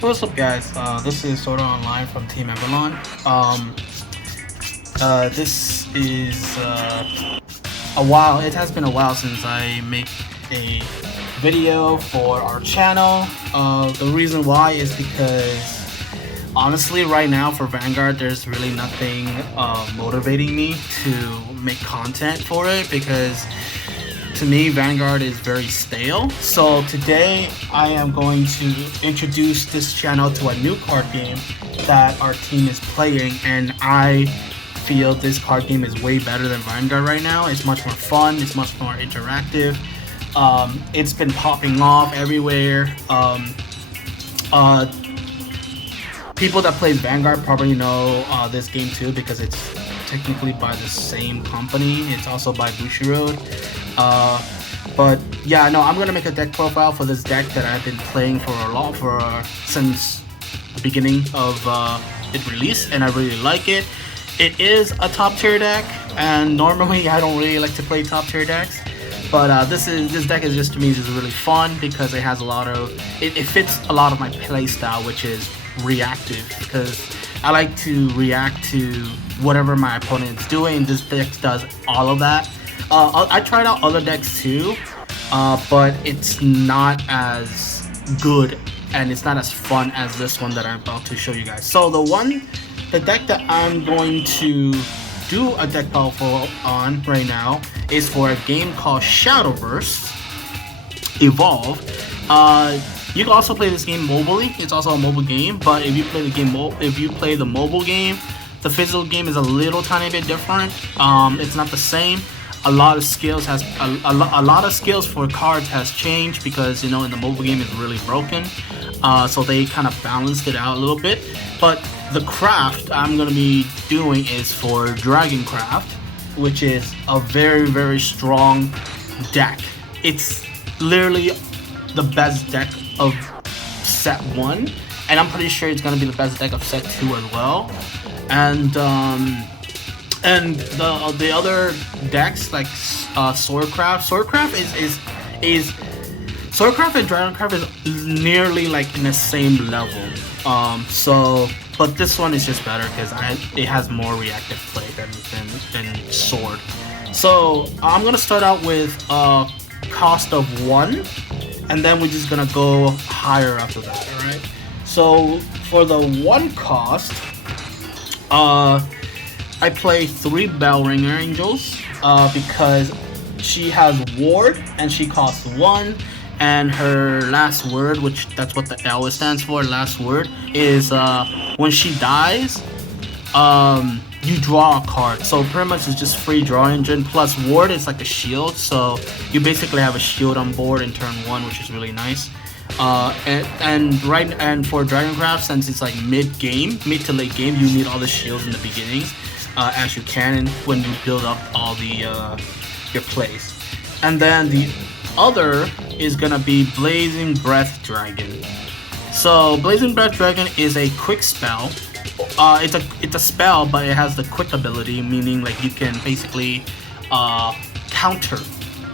What's up, guys? This is Soda Online from Team Avalon. This is a while. It has been a while since I make a video for our channel. The reason why is because honestly, right now for Vanguard, there's really nothing motivating me to make content for it because to me, Vanguard is very stale. So today I am going to introduce this channel to a new card game that our team is playing, and I feel this card game is way better than Vanguard right now. It's much more fun, it's much more interactive. It's been popping off everywhere. People that play Vanguard probably know this game too because it's technically by the same company. It's also by Bushiroad. But yeah, no, I'm gonna make a deck profile for this deck that I've been playing since the beginning of its release, and I really like it. It is a top tier deck, and normally I don't really like to play top tier decks, but this deck is just to me just really fun because it has it fits a lot of my play style, which is reactive, because I like to react to whatever my opponent is doing. This deck does all of that. I tried out other decks too, but it's not as good and it's not as fun as this one that I'm about to show you guys. So the deck that I'm going to do a deck profile on right now is for a game called Shadowverse Evolve. You can also play this game mobilely. It's also a mobile game, but if you play the mobile game, the physical game is a little tiny bit different. It's not the same. A lot of skills for cards has changed because in the mobile game is really broken, so they kind of balanced it out a little bit. But the craft I'm gonna be doing is for DragonCraft, which is a very, very strong deck. It's literally the best deck of set 1, and I'm pretty sure it's gonna be the best deck of set 2 as well. And the other decks like Swordcraft and DragonCraft is nearly like in the same level. But this one is just better because it has more reactive play than Sword. So I'm gonna start out with a cost of 1, and then we're just gonna go higher after that. All right. So for the 1 cost, I play 3 Bellringer Angels because she has Ward and she costs 1, and her last word, which that's what the L stands for, last word, is when she dies, you draw a card. So pretty much it's just free draw engine, plus Ward is like a shield, so you basically have a shield on board in turn 1, which is really nice. And for DragonCraft, since it's like mid to late game, you need all the shields in the beginning. As you can when you build up all the your plays. And then the other is gonna be Blazing Breath Dragon. So Blazing Breath Dragon is a quick spell. It's a spell, but it has the quick ability, meaning like you can basically counter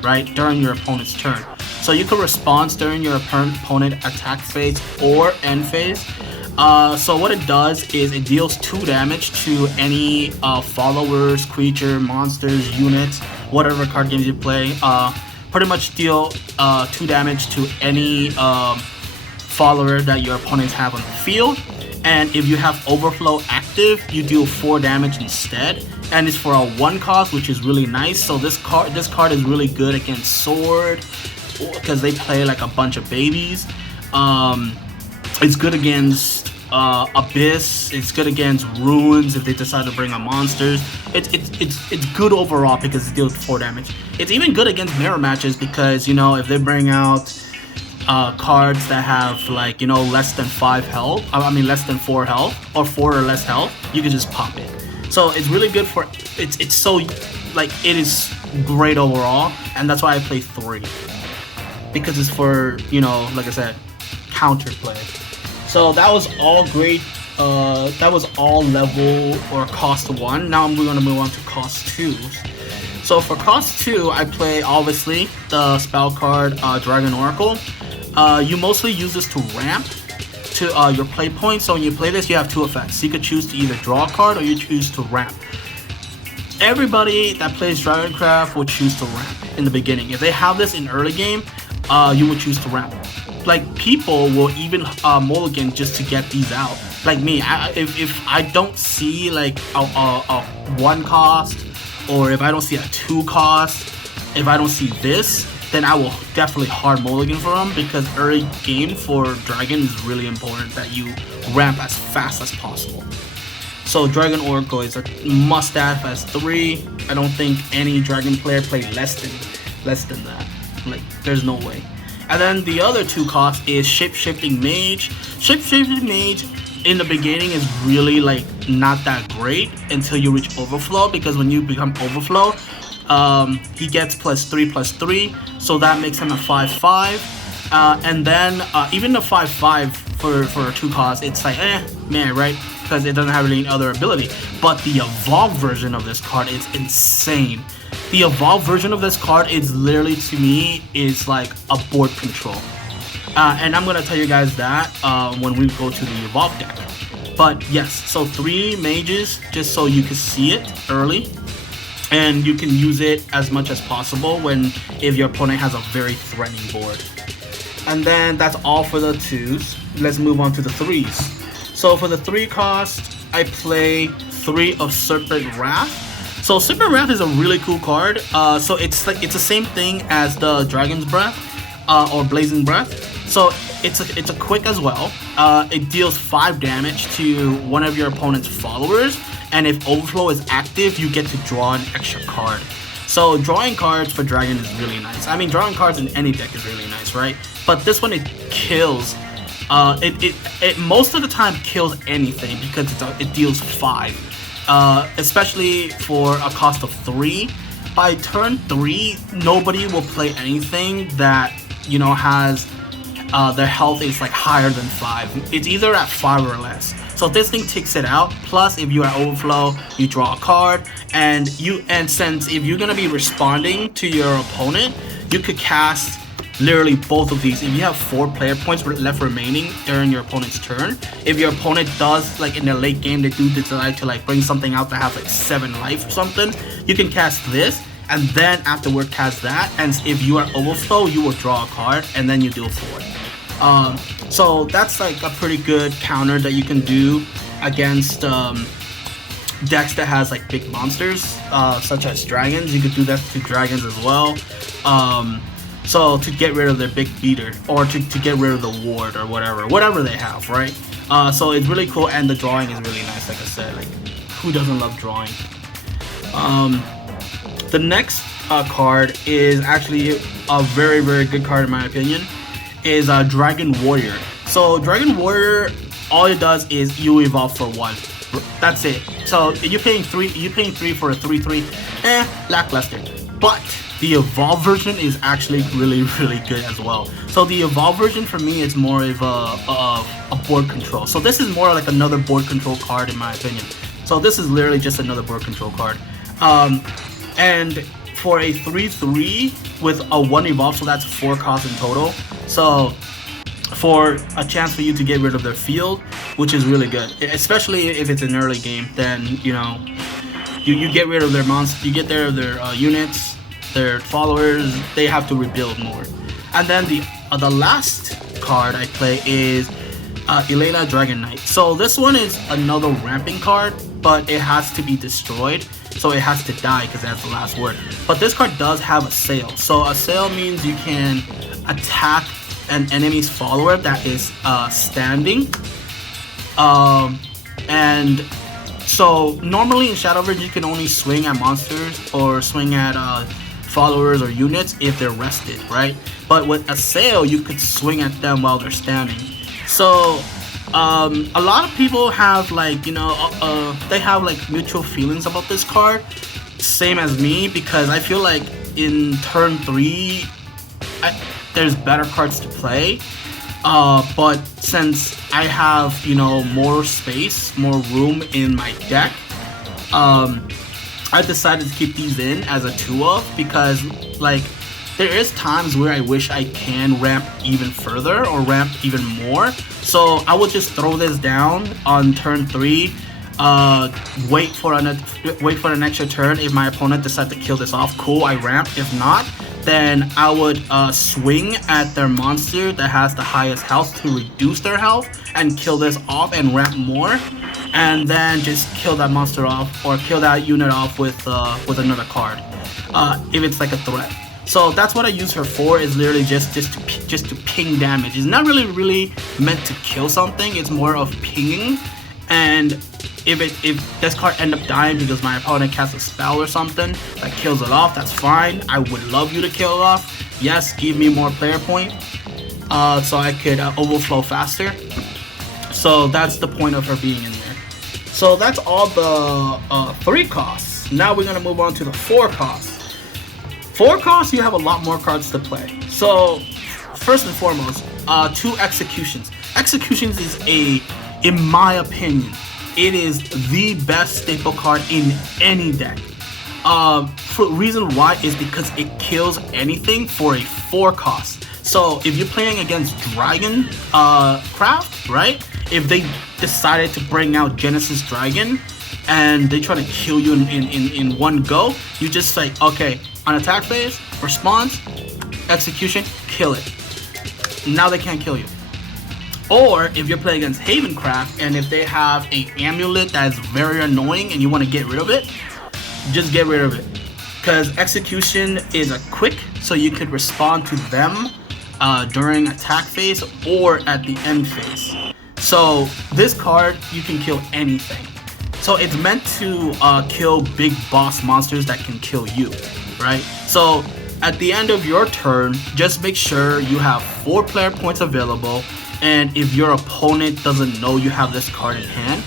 right during your opponent's turn. So you can respond during your opponent attack phase or end phase. So what it does is it deals 2 damage to any followers, creature, monsters, units, whatever card games you play. Pretty much deal 2 damage to any follower that your opponents have on the field. And if you have Overflow active, you deal 4 damage instead. And it's for a 1 cost, which is really nice. So this card is really good against Sword because they play like a bunch of babies. It's good against Abyss. It's good against Ruins if they decide to bring on monsters. It's good overall because it deals 4 damage. It's even good against mirror matches because if they bring out cards that have like less than 5 health. Less than 4 health or 4 or less health. You can just pop it. So it's really good for it's so like it is great overall, and that's why I play 3 because it's for like I said, counterplay. So that was all great. That was all level or cost 1. Now we're gonna move on to cost 2. So for cost 2, I play obviously the spell card Dragon Oracle. You mostly use this to ramp. to your play points. So when you play this, you have two effects. You could choose to either draw a card or you choose to ramp. Everybody that plays DragonCraft will choose to ramp in the beginning. If they have this in early game, you would choose to ramp. Like, people will even mulligan just to get these out. Like me, if I don't see like a 1 cost, or if I don't see a 2 cost, if I don't see this, then I will definitely hard mulligan for them, because early game for Dragon is really important that you ramp as fast as possible. So Dragon Oracle is a must-have as 3. I don't think any Dragon player played less than that. Like, there's no way. And then the other 2 costs is Shape-Shifting Mage. Shape-Shifting Mage in the beginning is really like not that great until you reach Overflow, because when you become Overflow, he gets +3/+3, so that makes him a 5/5. And then even the 5/5 for a 2 cost, it's like man, right? Because it doesn't have any other ability. But the evolved version of this card is insane. The evolved version of this card is literally, to me, is like a board control. And I'm gonna tell you guys that when we go to the evolved deck. But yes, so 3 mages, just so you can see it early, and you can use it as much as possible if your opponent has a very threatening board. And then that's all for the 2s. Let's move on to the 3s. So for the 3 cost, I play 3 of Serpent Wrath. So Serpent Wrath is a really cool card. So it's the same thing as the Dragon's Breath or Blazing Breath. So it's a quick as well. It deals 5 damage to one of your opponent's followers, and if Overflow is active, you get to draw an extra card. So drawing cards for Dragon is really nice. I mean, drawing cards in any deck is really nice, right? But this one, it kills. It most of the time kills anything, because it deals 5. Especially for a cost of 3. By turn 3, nobody will play anything that, you know, has their health is like higher than 5. It's either at 5 or less. So this thing takes it out. Plus, if you are Overflow, you draw a card, and since if you're gonna be responding to your opponent, you could cast literally both of these. If you have 4 player points left remaining during your opponent's turn, if your opponent does, like in the late game, they do decide to like bring something out that has like 7 life or something, you can cast this, and then afterward cast that, and if you are Overflow, you will draw a card, and then you deal 4. So that's like a pretty good counter that you can do against decks that has like big monsters, such as dragons. You could do that to dragons as well. So to get rid of their big beater, or to get rid of the ward, or whatever they have, right? So it's really cool, and the drawing is really nice. Like I said, like, who doesn't love drawing? The next card is actually a very, very good card in my opinion. Is Dragon Warrior. So Dragon Warrior, all it does is you evolve for 1. That's it. So you're paying 3. For a 3/3. Lackluster. But the evolved version is actually really, really good as well. So the evolved version for me is more of a board control. So this is more like another board control card in my opinion. So this is literally just another board control card. And for a 3/3 with a 1 evolve, so that's 4 costs in total. So for a chance for you to get rid of their field, which is really good, especially if it's an early game, then you know you get rid of their monsters, you get rid of their units, their followers. They have to rebuild more. And then the last card I play is Elena Dragon Knight. So this one is another ramping card, but it has to be destroyed, so it has to die because that's the last word. But this card does have a sail. So a sail means you can attack an enemy's follower that is standing. And so normally in Shadowverse you can only swing at monsters or swing at followers or units if they're rested, right? But with a sail you could swing at them while they're standing. So a lot of people have like, you know, they have like mutual feelings about this card, same as me, because I feel like in turn 3 there's better cards to play, but since I have, you know, more space, more room in my deck, I decided to keep these in as a 2-of, because like there is times where I wish I can ramp even further or ramp even more. So I would just throw this down on turn 3, wait for an extra turn. If my opponent decides to kill this off, cool, I ramp. If not, then I would swing at their monster that has the highest health to reduce their health and kill this off and ramp more, and then just kill that monster off or kill that unit off with another card, if it's like a threat. So that's what I use her for, is literally just to ping damage. It's not really meant to kill something. It's more of pinging. And if this card end up dying because my opponent casts a spell or something that kills it off, that's fine. I would love you to kill it off. Yes, give me more player point, so I could overflow faster. So that's the point of her being in there. So that's all the 3 costs. Now we're gonna move on to the 4 costs. 4 costs, you have a lot more cards to play. So first and foremost, 2 executions. Executions is in my opinion, it is the best staple card in any deck. For reason why is because it kills anything for a 4 cost. So if you're playing against DragonCraft, right? If they decided to bring out Genesis Dragon and they try to kill you in one go, you just say, okay, on attack phase, response, execution, kill it. Now they can't kill you. Or if you're playing against Havencraft and if they have a amulet that's very annoying and you want to get rid of it, just get rid of it. Because execution is a quick, so you could respond to them during attack phase or at the end phase. So this card, you can kill anything. So it's meant to kill big boss monsters that can kill you, right? So at the end of your turn, just make sure you have 4 player points available. And if your opponent doesn't know you have this card in hand,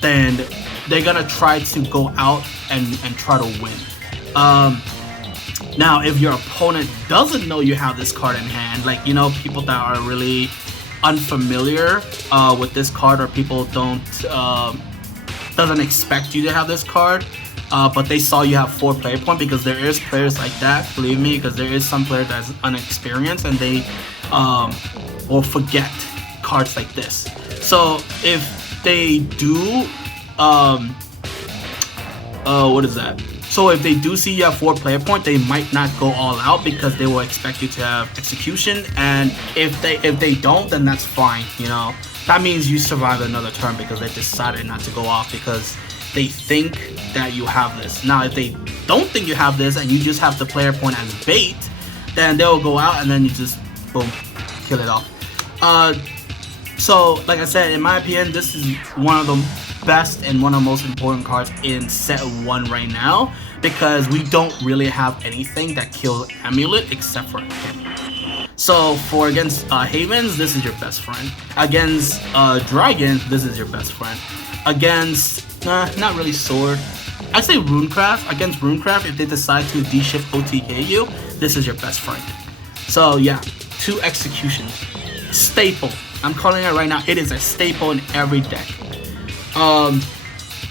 then they're gonna try to go out and try to win. Now, if your opponent doesn't know you have this card in hand, like, you know, people that are really unfamiliar with this card, or people doesn't expect you to have this card, but they saw you have 4 player point, because there is players like that, believe me, because there is some player that's unexperienced and they will forget cards like this. So if they do, what is that? So if they do see you have 4 player point, they might not go all out because they will expect you to have execution. And if they don't, then that's fine. You know, that means you survive another turn because they decided not to go off because they think that you have this. Now, if they don't think you have this and you just have the player point as bait, then they'll go out and then you just boom, kill it off. So like I said, in my opinion, this is one of the best and one of the most important cards in set 1 right now, because we don't really have anything that kills amulet except for him. So for against Havens, this is your best friend. Against Dragon, this is your best friend. Against not really Sword, I'd say Runecraft. Against Runecraft, if they decide to D-shift OTK you, this is your best friend. So yeah, 2 executions. Staple. I'm calling it right now. It is a staple in every deck.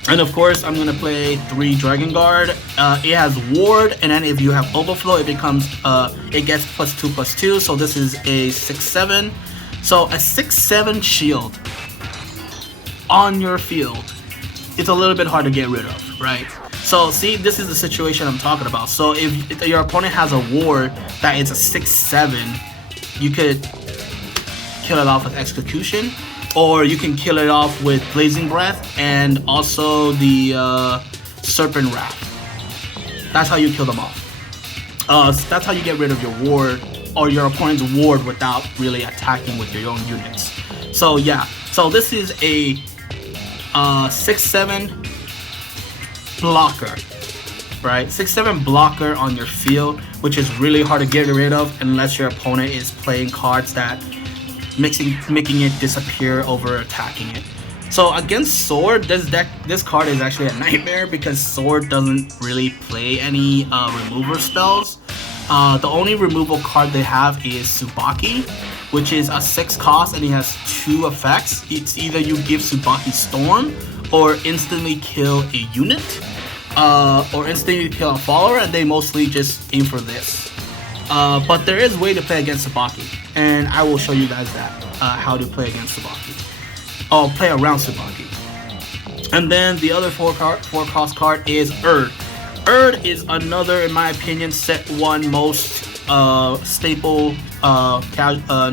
And of course, I'm gonna play 3 Dragon Guard. It has Ward, and then if you have Overflow, it becomes it gets +2/+2. So this is a 6/7. So a 6/7 shield on your field, it's a little bit hard to get rid of, right? So see, this is the situation I'm talking about. So if your opponent has a Ward that is a 6/7, you could kill it off with execution, or you can kill it off with Blazing Breath and also the Serpent Wrath. That's how you kill them off. That's how you get rid of your ward or your opponent's ward without really attacking with your own units. So yeah, so this is a 6/7 blocker, right? 6/7 blocker on your field, which is really hard to get rid of unless your opponent is playing cards that making it disappear over attacking it. So against Sword, this card is actually a nightmare because Sword doesn't really play any remover spells. The only removal card they have is Tsubaki, which is a 6 cost and it has 2 effects. It's either you give Tsubaki Storm or instantly kill a unit. or instantly kill a follower, and they mostly just aim for this. But there is a way to play against Tsubaki, and I will show you guys that, how to play against Tsubaki. Oh, play around Tsubaki. And then the other 4-cost card is Erd. Erd is another, in my opinion, set 1 most staple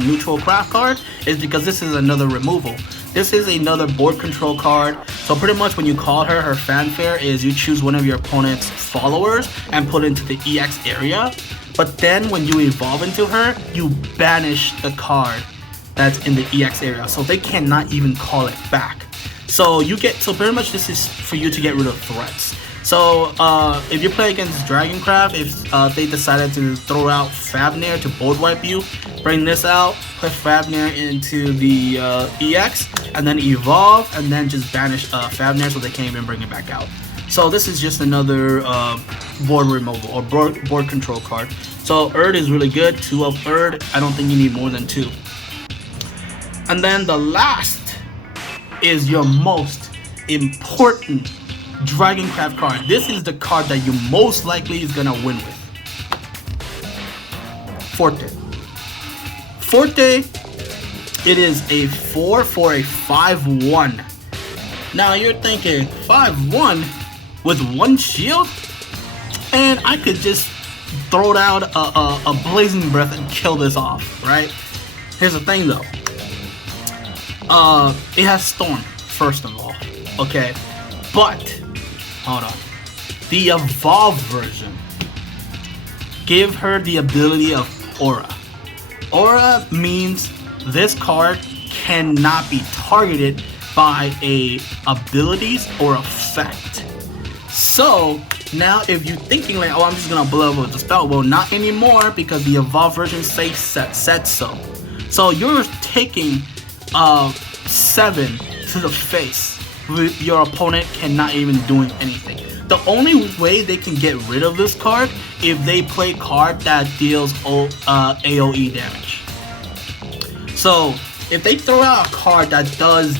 neutral craft card, is because this is another removal. This is another board control card. So pretty much when you call her, her fanfare is you choose one of your opponent's followers and put it into the EX area. But then when you evolve into her, you banish the card that's in the EX area. So they cannot even call it back. So pretty much this is for you to get rid of threats. So if you play against DragonCraft, if they decided to throw out Fafnir to board wipe you, bring this out, put Fafnir into the EX, and then evolve, and then just banish Fafnir so they can't even bring it back out. So this is just another board removal or board control card. So Erd is really good. 2 of Erd. I don't think you need more than 2. And then the last is your most important DragonCraft card. This is the card that you most likely is gonna win with. Forte. Forte, it is a 4 for a 5/1. Now you're thinking 5/1 with 1 shield, and I could just throw down a blazing breath and kill this off, right? Here's the thing though. It has Storm first of all, okay, but hold on. The Evolve version give her the ability of Aura. Aura means this card cannot be targeted by a abilities or effect. So now if you're thinking like, oh, I'm just gonna blow up with the spell, well, not anymore, because the Evolve version said so. So you're taking 7 to the face. Your opponent cannot even doing anything. The only way they can get rid of this card if they play card that deals AoE damage. So if they throw out a card that does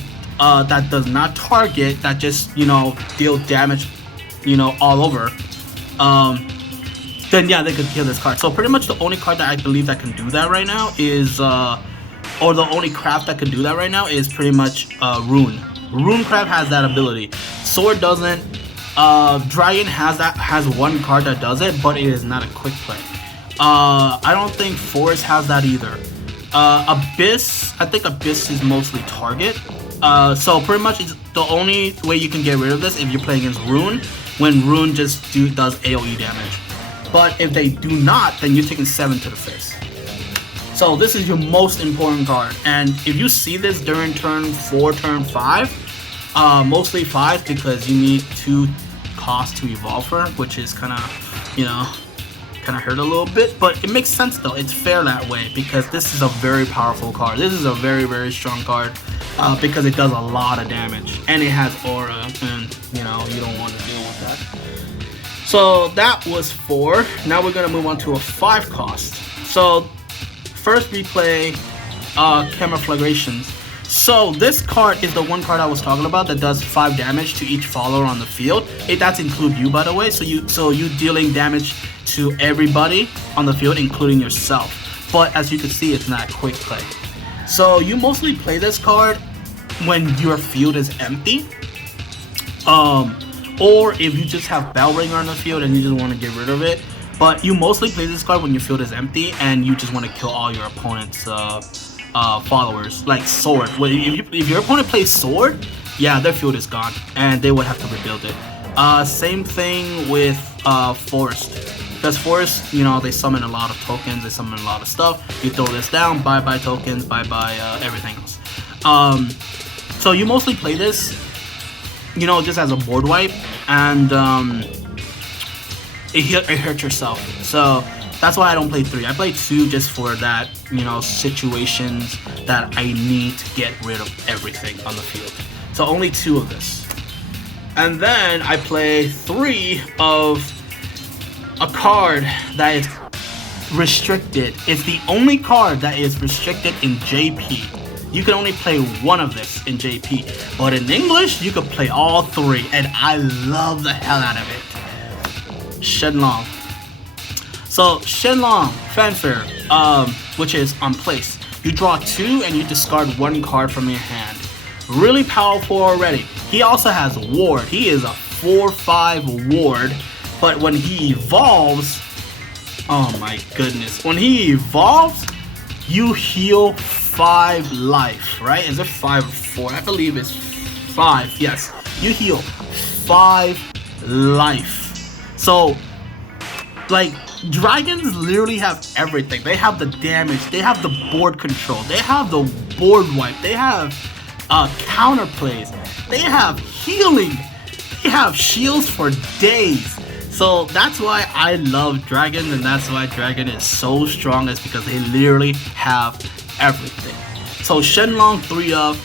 not target, that just deal damage all over, then yeah, they could kill this card. So pretty much the only card that I believe that can do that right now is or the only craft that can do that right now is pretty much Rune. RuneCraft has that ability. Sword doesn't. Dragon has 1 card that does it, but it is not a quick play. I don't think Forest has that either. Abyss, I think Abyss is mostly target. So pretty much it's the only way you can get rid of this if you play against Rune, when Rune just does AoE damage. But if they do not, then you're taking 7 to the face. So this is your most important card, and if you see this during turn 4, turn 5, mostly 5 because you need 2 costs to evolve her, which is kind of hurt a little bit, but it makes sense though. It's fair that way because this is a very powerful card. This is a very, very strong card because it does a lot of damage, and it has aura, and you don't want to deal with that. So that was 4. Now we're gonna move on to a 5 cost. So first we play Camouflagrations. So this card is the one card I was talking about that does 5 damage to each follower on the field. That's include you, by the way. So you dealing damage to everybody on the field, including yourself. But as you can see, it's not a quick play. So you mostly play this card when your field is empty. Or if you just have Bellringer on the field and you just want to get rid of it. But you mostly play this card when your field is empty and you just want to kill all your opponent's followers, like Sword. If your opponent plays Sword, yeah, their field is gone and they would have to rebuild it. Same thing with Forest. Because Forest, they summon a lot of tokens, they summon a lot of stuff. You throw this down, bye-bye tokens, bye-bye everything else. So you mostly play this, just as a board wipe, and it hurts yourself. So that's why I don't play 3. I play 2 just for that, situations that I need to get rid of everything on the field. So only 2 of this. And then I play 3 of a card that is restricted. It's the only card that is restricted in JP. you can only play one of this in JP. But in English, you could play all three, and I love the hell out of it. Shenlong. So Shenlong, Fanfare, which is on place. You draw 2 and you discard 1 card from your hand. Really powerful already. He also has Ward. He is a 4/5 Ward, but when he evolves, oh my goodness, when he evolves, you heal 5 life, right? Is it 5 or 4? I believe it's 5. Yes, you heal 5 life. So, like, dragons literally have everything. They have the damage, they have the board control, they have the board wipe, they have counter plays, they have healing, they have shields for days. So that's why I love dragons, and that's why dragon is so strong, is because they literally have everything. So Shenlong 3 up,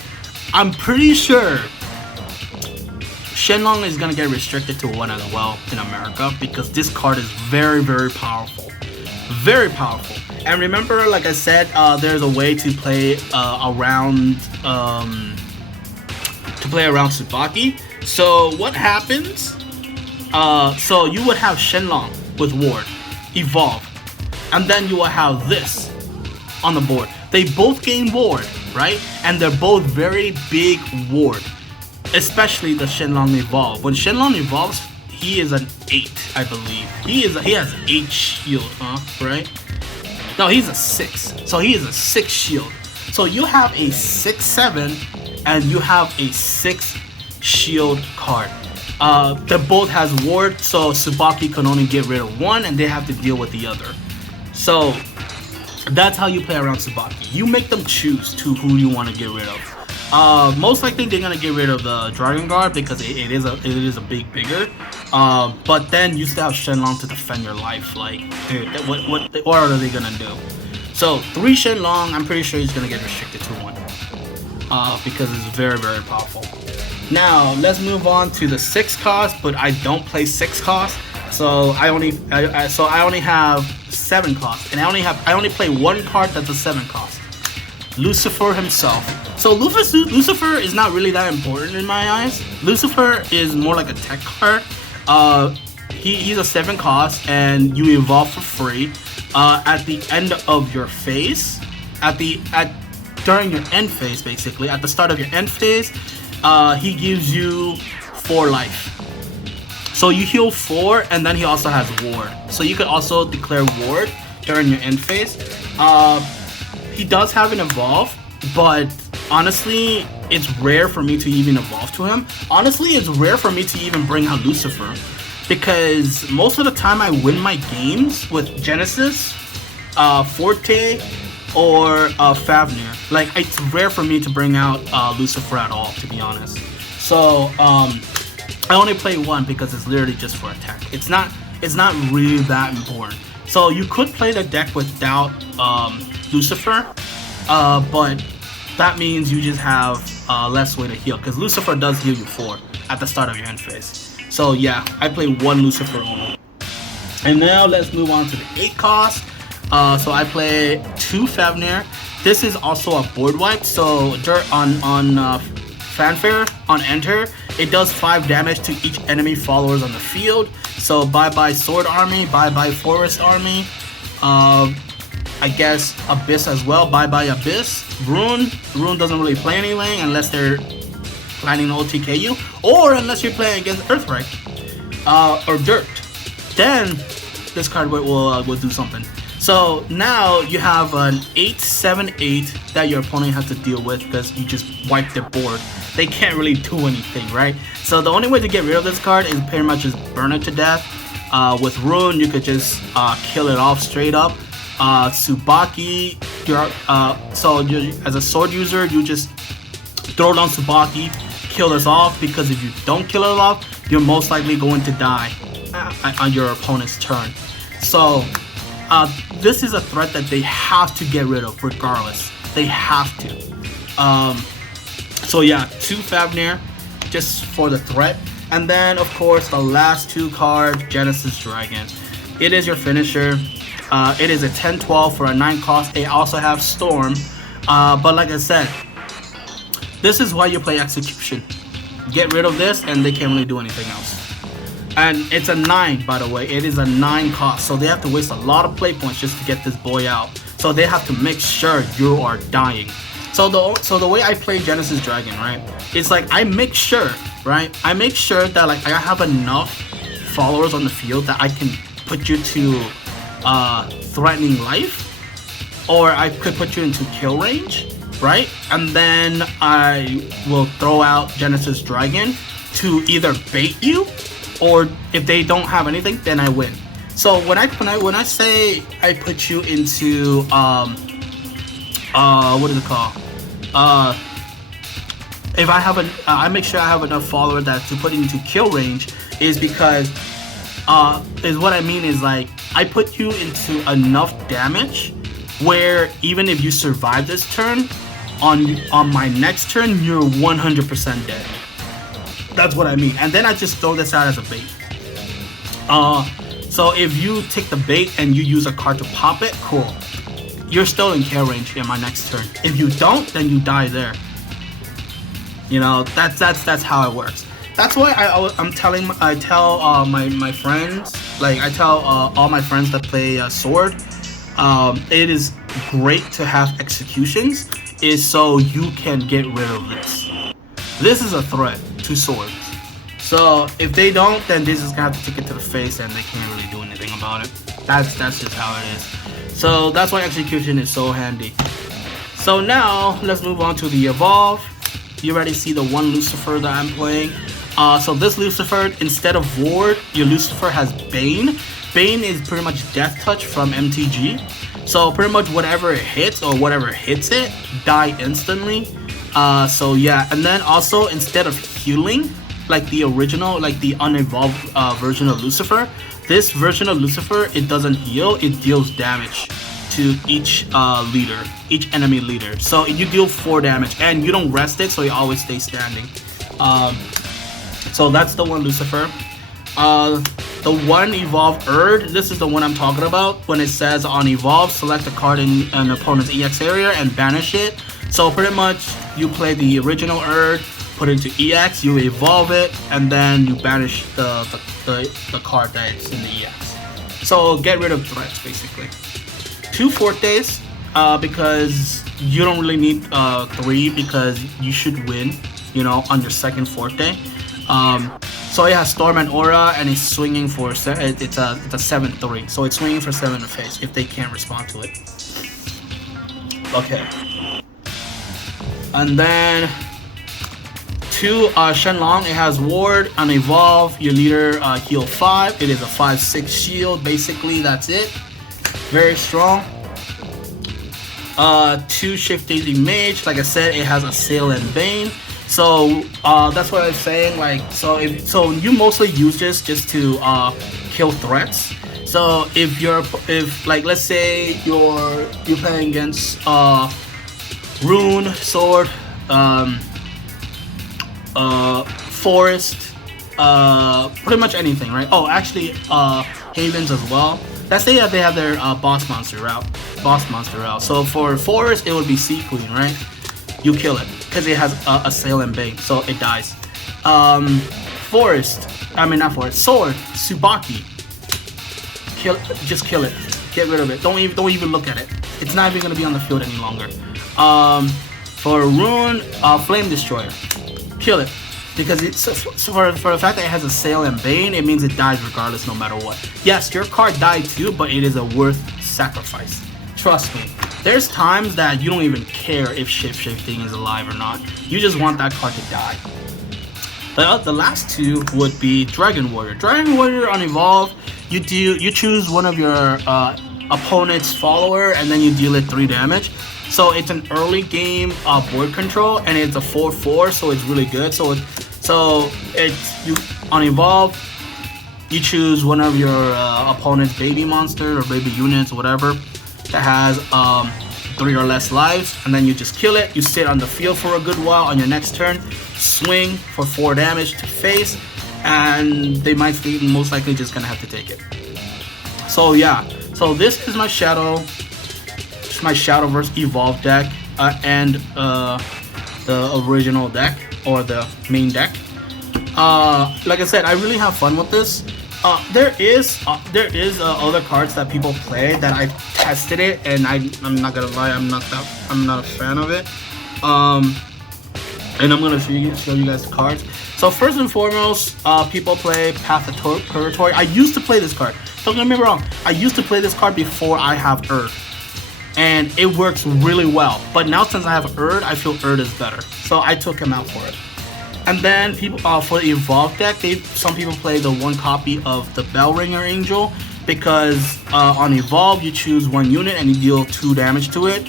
I'm pretty sure Shenlong is gonna get restricted to 1 as well in America, because this card is very, very powerful. Very powerful. And remember, like I said, there's a way to play around Tsubaki. So what happens? So you would have Shenlong with Ward, Evolve, and then you will have this on the board. They both gain Ward, right? And they're both very big Ward, especially the Shenlong Evolve. When Shenlong evolves, he is an 8, I believe. He has 8 shield, right? No, he's a 6. So he is a 6 shield. So you have a 6/7, and you have a 6 shield card. They both has Ward, so Tsubaki can only get rid of 1, and they have to deal with the other. So that's how you play around Tsubaki. You make them choose to who you want to get rid of. Most likely they're gonna get rid of the Dragon Guard, because it is a bigger. But then you still have Shenlong to defend your life. Like, dude, what are they gonna do? So 3 Shenlong, I'm pretty sure he's gonna get restricted to 1, because it's very, very powerful. Now let's move on to the 6 cost, but I don't play 6 cost, so I only have 7 cost, and I only play 1 card that's a 7 cost. Lucifer himself. So Lucifer is not really that important in my eyes. Lucifer is more like a tech card. He's a 7 cost, and you evolve for free. At the end of your phase, during your end phase, basically at the start of your end phase, he gives you 4 life. So you heal 4, and then he also has Ward. So you could also declare Ward during your end phase. He does have an evolve, but honestly, it's rare for me to even evolve to him. Honestly, it's rare for me to even bring out Lucifer, because most of the time I win my games with Genesis, Forte, or Fafnir. Like, it's rare for me to bring out Lucifer at all, to be honest. So I only play 1 because it's literally just for attack. It's not really that important. So you could play the deck without Lucifer, but that means you just have less way to heal, because Lucifer does heal you 4 at the start of your end phase. So yeah, I play 1 Lucifer only. And now let's move on to the 8 cost. So I play 2 Fafnir. This is also a board wipe. So on Fanfare, on enter, it does 5 damage to each enemy followers on the field. So bye Sword Army, bye Forest Army. I guess Abyss as well, bye Abyss. Rune doesn't really play anything unless they're planning to OTK you, or unless you're playing against Earthquake or Dirt. Then this card will do something. So now you have an 8/7/8 that your opponent has to deal with, because you just wipe their board. They can't really do anything, right? So the only way to get rid of this card is pretty much just burn it to death. With Rune, you could just kill it off straight up. Tsubaki, as a sword user, you just throw down Tsubaki, kill this off, because if you don't kill it off, you're most likely going to die on your opponent's turn. So this is a threat that they have to get rid of regardless. They have to. So yeah, 2 Fafnir just for the threat. And then of course the last 2 cards, Genesis Dragon. It is your finisher. It is a 10/12 for a 9 cost. They also have Storm. But like I said, This is why you play Execution. Get rid of this, and they can't really do anything else. And it's a 9, by the way. It is a 9 cost, so they have to waste a lot of play points just to get this boy out. So they have to make sure you are dying. So the way I play Genesis Dragon, right? It's like I make sure, right? I make sure that like I have enough followers on the field that I can put you to threatening life, or I could put you into kill range, right? And then I will throw out Genesis Dragon to either bait you, or if they don't have anything, then I win. So when I say I put you into what is it called? If I have I make sure I have enough followers that to put into kill range is because is what I mean is like I put you into enough damage where even if you survive this turn, on my next turn you're 100% dead. That's what I mean. And then I just throw this out as a bait. So if you take the bait and you use a card to pop it, cool. You're still in kill range in my next turn. If you don't, then you die there. You know, that's how it works. That's why I tell my friends, like I tell all my friends that play Sword, it is great to have executions, is so you can get rid of this. This is a threat to Swords. So if they don't, then this is gonna have to take it to the face, and they can't really do anything about it. That's just how it is. So that's why execution is so handy. So now let's move on to the evolve. You already see the one Lucifer that I'm playing. So this Lucifer, instead of ward, your Lucifer has Bane. Bane is pretty much Death Touch from MTG. So pretty much whatever it hits or whatever hits it, die instantly. So yeah, and then also instead of healing, like the original, like the unevolved version of Lucifer, this version of Lucifer, it doesn't heal, it deals damage to each leader, each enemy leader. So you deal 4 damage, and you don't rest it, so it always stays standing. So that's the one Lucifer. The one Evolve Erd, this is the one I'm talking about. When it says on Evolve, select a card in an opponent's EX area and banish it. So pretty much you play the original Erd, put it into EX, you evolve it, and then you banish the card that's in the EX. So get rid of threats basically. 2 Fortes, because you don't really need 3 because you should win, you know, on your second Forte. So it has Storm and Aura, and it's swinging for it's a 7/3, so it's swinging for 7 in the face if they can't respond to it. Okay. And then 2 Shenlong, it has Ward and Evolve. Your leader heal 5. It is a 5/6 shield. Basically, that's it. Very strong. 2 Shift Daisy Mage. Like I said, it has Assail and Bane. So that's what I'm saying. Like, so you mostly use this just to kill threats. So if like let's say you're playing against Rune, Sword, Forest, pretty much anything, right? Oh, actually, Havens as well. Let's say that they have their boss monster route. So for Forest, it would be Sea Queen, right? You kill it because it has Assail and Bane, so it dies. Not Forest, Sword, Tsubaki. Just kill it. Get rid of it. Don't even look at it. It's not even gonna be on the field any longer. For Rune, Flame Destroyer. Kill it. Because it's for the fact that it has Assail and Bane, it means it dies regardless, no matter what. Yes, your card died too, but it is a worth sacrifice. Trust me. There's times that you don't even care if Shifting is alive or not. You just want that card to die. The last 2 would be Dragon Warrior. Dragon Warrior on Evolve, you choose one of your opponent's follower, and then you deal it 3 damage. So it's an early game board control, and it's a 4/4, so it's really good. So you on Evolve, you choose one of your opponent's baby monster or baby units, whatever, that has 3 or less lives, and then you just kill it. You sit on the field for a good while. On your next turn, swing for 4 damage to face, and they might be most likely just gonna have to take it. So yeah, so this is my Shadowverse Evolve deck, and the original deck or the main deck. Like I said, I really have fun with this. There is other cards that people play that I've tested it, and I'm not gonna lie, I'm not a fan of it. And I'm gonna show you guys the cards. So first and foremost, people play Path of Purgatory. I used to play this card. Don't get me wrong. I used to play this card before I have Erd, and it works really well. But now since I have Erd, I feel Erd is better. So I took him out for it. And then people for the Evolve deck, some people play the one copy of the Bellringer Angel because on Evolve you choose one unit and you deal 2 damage to it,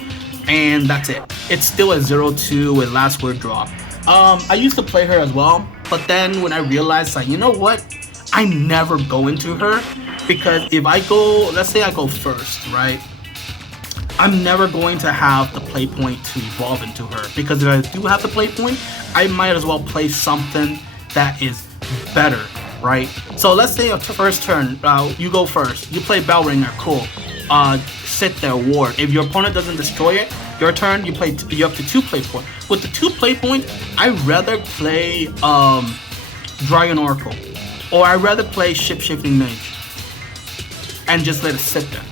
and that's it. It's still a 0/2 with last word draw. I used to play her as well, but then when I realized, like, you know what, I never go into her because if I go, let's say I go first, right? I'm never going to have the play point to evolve into her because if I do have the play point, I might as well play something that is better, right? So let's say a first turn, you go first, you play Bellringer, cool. Sit there, ward. If your opponent doesn't destroy it, your turn, you have to 2 play point. With the 2 play point, I'd rather play Dragon Oracle, or I'd rather play Ship-Shifting Mage and just let it sit there.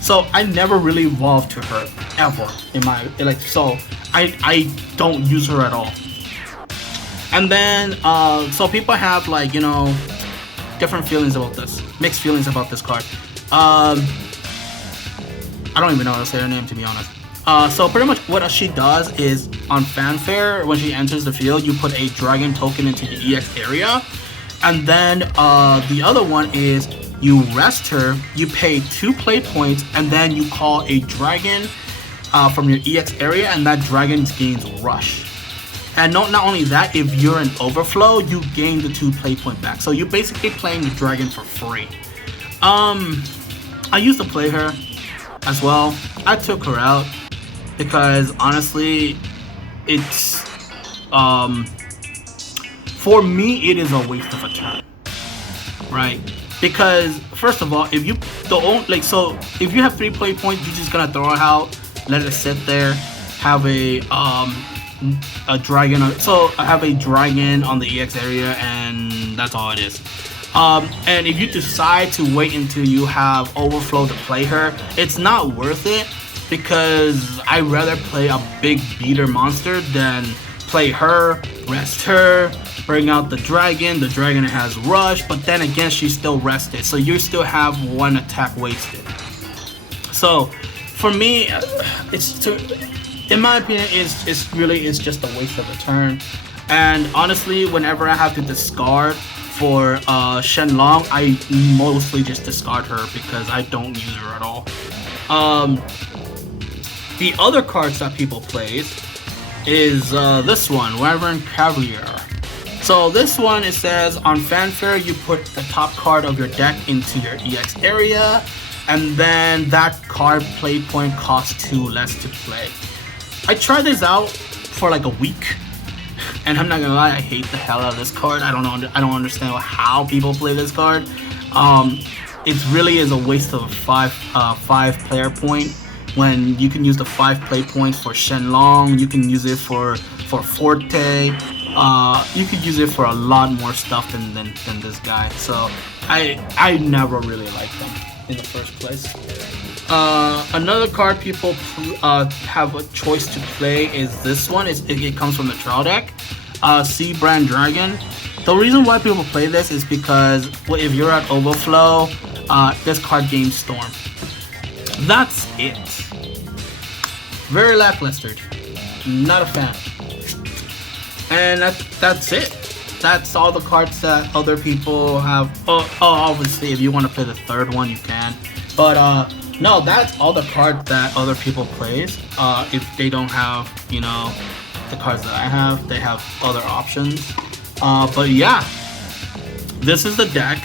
So I never really evolved to her ever in my so I don't use her at all. And then so people have, like, you know, different feelings about this, mixed feelings about this card. I don't even know how to say her name, to be honest. So pretty much what she does is on Fanfare, when she enters the field, you put a dragon token into the EX area, and then the other one is you rest her, you pay 2 play points, and then you call a dragon from your EX area, and that dragon gains rush. And not only that, if you're in overflow, you gain the 2 play point back. So you're basically playing the dragon for free. I used to play her as well. I took her out because honestly, it's for me it is a waste of a turn, right? Because first of all, if you don't if you have 3 play points, you're just gonna throw it out, let it sit there, have a dragon. So I have a dragon on the EX area, and that's all it is. And if you decide to wait until you have overflow to play her, it's not worth it because I'd rather play a big beater monster than play her, rest her, bring out the dragon. The dragon has rush, but then again, she's still rested, so you still have 1 attack wasted. So for me, in my opinion, it's just a waste of a turn. And honestly, whenever I have to discard for Shenlong, I mostly just discard her because I don't use her at all. The other cards that people play is this one, Wyvern Cavalier. So this one, it says on Fanfare, you put the top card of your deck into your EX area, and then that card play point costs 2 less to play. I tried this out for like a week, and I'm not gonna lie, I hate the hell out of this card. I don't understand how people play this card. It really is a waste of a 5 player point when you can use the 5 play points for Shenlong. You can use it for Forte. You could use it for a lot more stuff than this guy. So I never really liked them in the first place. Another card people have a choice to play is this one. It comes from the trial deck, Sea Brand Dragon. The reason why people play this is because if you're at overflow, this card gains Storm. That's it. Very lackluster. Not a fan. And that's it. That's all the cards that other people have. Obviously, if you want to play the third one, you can. But no, that's all the cards that other people plays. If they don't have, you know, the cards that I have, they have other options. But yeah, this is the deck.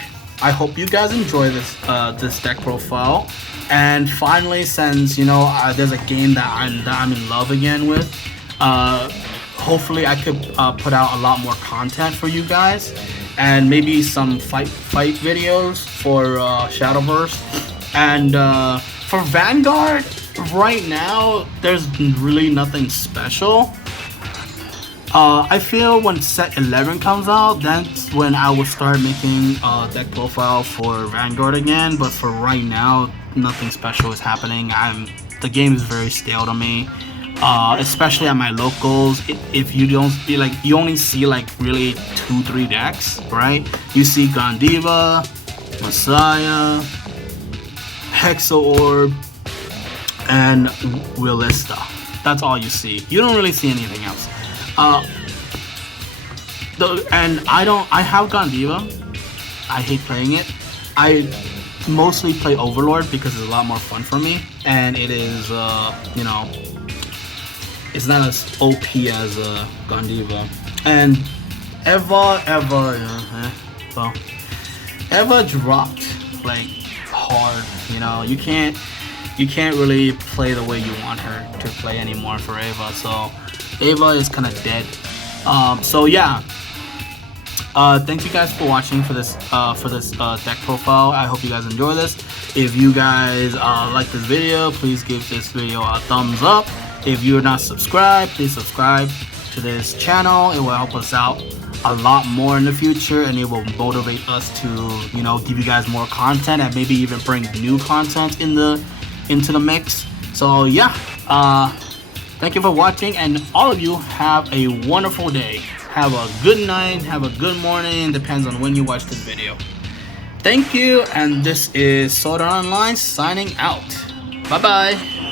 I hope you guys enjoy this deck profile. And finally, since you know there's a game that I'm in love again with, hopefully I could put out a lot more content for you guys, and maybe some fight videos for Shadowverse. And for Vanguard, right now there's really nothing special. I feel when set 11 comes out, that's when I will start making a deck profile for Vanguard again. But for right now, nothing special is happening. The game is very stale to me, especially at my locals. If you don't see, like, you only see like really 2-3 decks, right? You see Gandiva, Messiah, Hexa Orb, and Willista. That's all you see. You don't really see anything else. I have Gandiva. I hate playing it. I mostly play Overlord because it's a lot more fun for me, and it is, you know, it's not as OP as Gandiva. And Eva dropped like hard. You know, you can't really play the way you want her to play anymore for Eva. So Eva is kind of dead. So yeah. Thank you guys for watching for this deck profile. I hope you guys enjoy this. If you guys like this video, please give this video a thumbs up. If you're not subscribed, please subscribe to this channel. It will help us out a lot more in the future, and it will motivate us to, you know, give you guys more content and maybe even bring new content into the mix. So yeah, thank you for watching, and all of you have a wonderful day. Have a good night, have a good morning, depends on when you watch this video. Thank you, and this is Sword Art Online signing out. Bye bye.